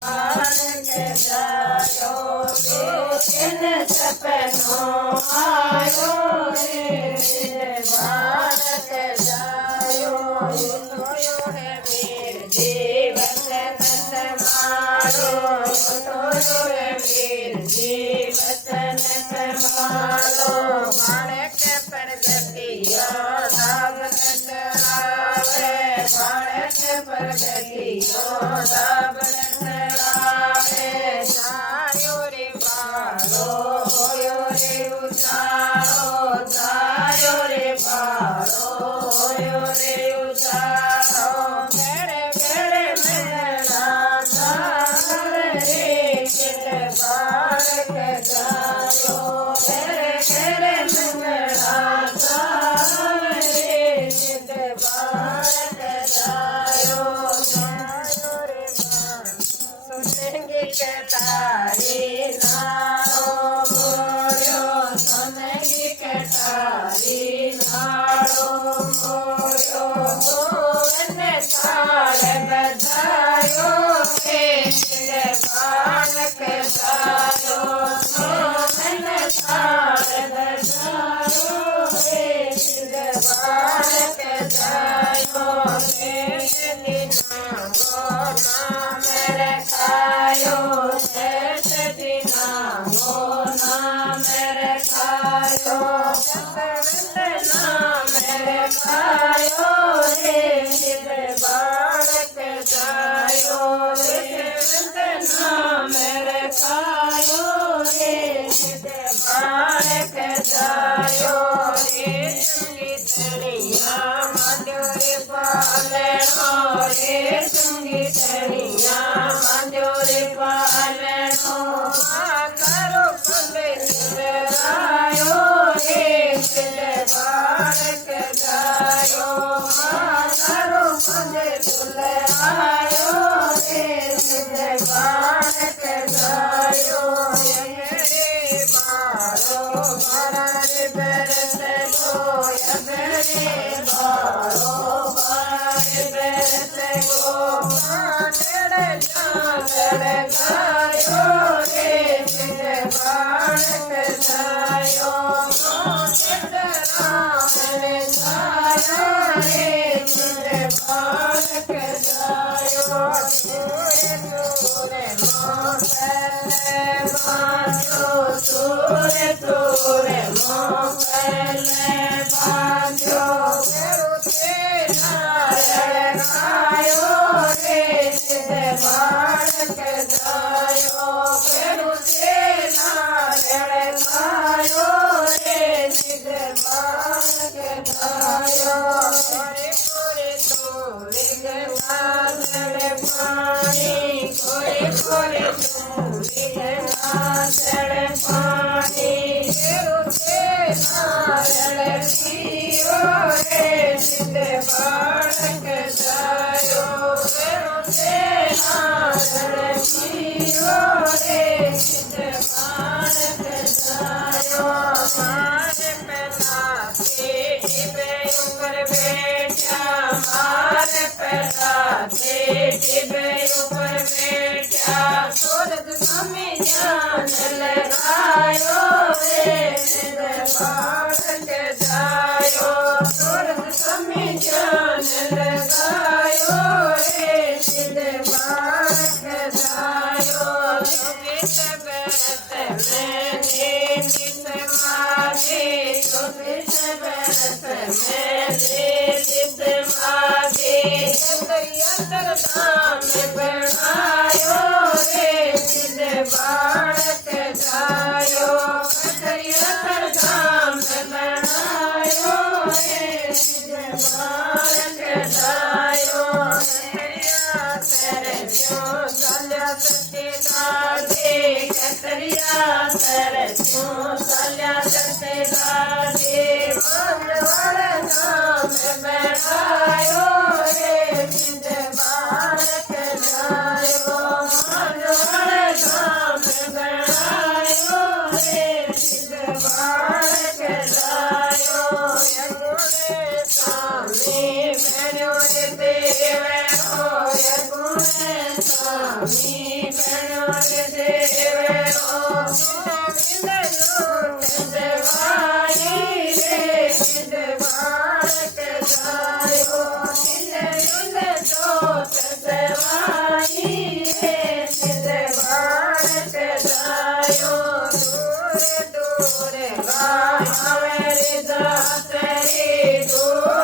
बालक जायो रे सपनो आयो रे बालक जायो है वीर जीवत नत मारो है वीर जीवत नत मारो बालक प्रगतिया दावत करावे बालक प्रगतिया दावत कटारी नाड़ो मोड़ो सोनगी कटारी नाड़ो मोड़ो मोहन ताल बधायो बालक जायो मोहन ताल बधायो बालक जायो नाम रखायो नाम रखायो नाम रखायो रे बालक जायो नाम रखायो रे बालक जायो रे संगीतनिया मधुर पालनो रे संगीतनिया मधुर पालनो करो रायो रे बालक जायो करो रायो रे बालक जायो रे बारो भरत बरत गो रे बारो भरत बरत गो जागर गायो रे बालक जायो राम गायो रे बालक जायो तोरे तोरे मोहन बाजो नारायण खायो रे बालक जायो नारायण खायो रे बालक जायो तोरे गंगाधर पानी कोरे तोरे गंगाधर पानी नारायण पियो रे बालक जायो नारायण पियो रे बालक जायो मारे पिता टिबे ऊपर बैठा मारे पिता टिबे ऊपर बैठा सूरज स्वामी ज्ञान लगायो रे बालक जायो सूरज स्वामी ज्ञान लगायो रे बालक जायो बनायो रे बालक जायो धाम बनायो रे बालक जायो कतरिया सरस्यों सल्या सत्य गाजे मंगल धाम बनायो रे बालक जायो मंगल धाम बनायो रे बालक जायो स्वामी मैंने देव हो स्वामी दूर दूर गाय हमारे दासरी दूर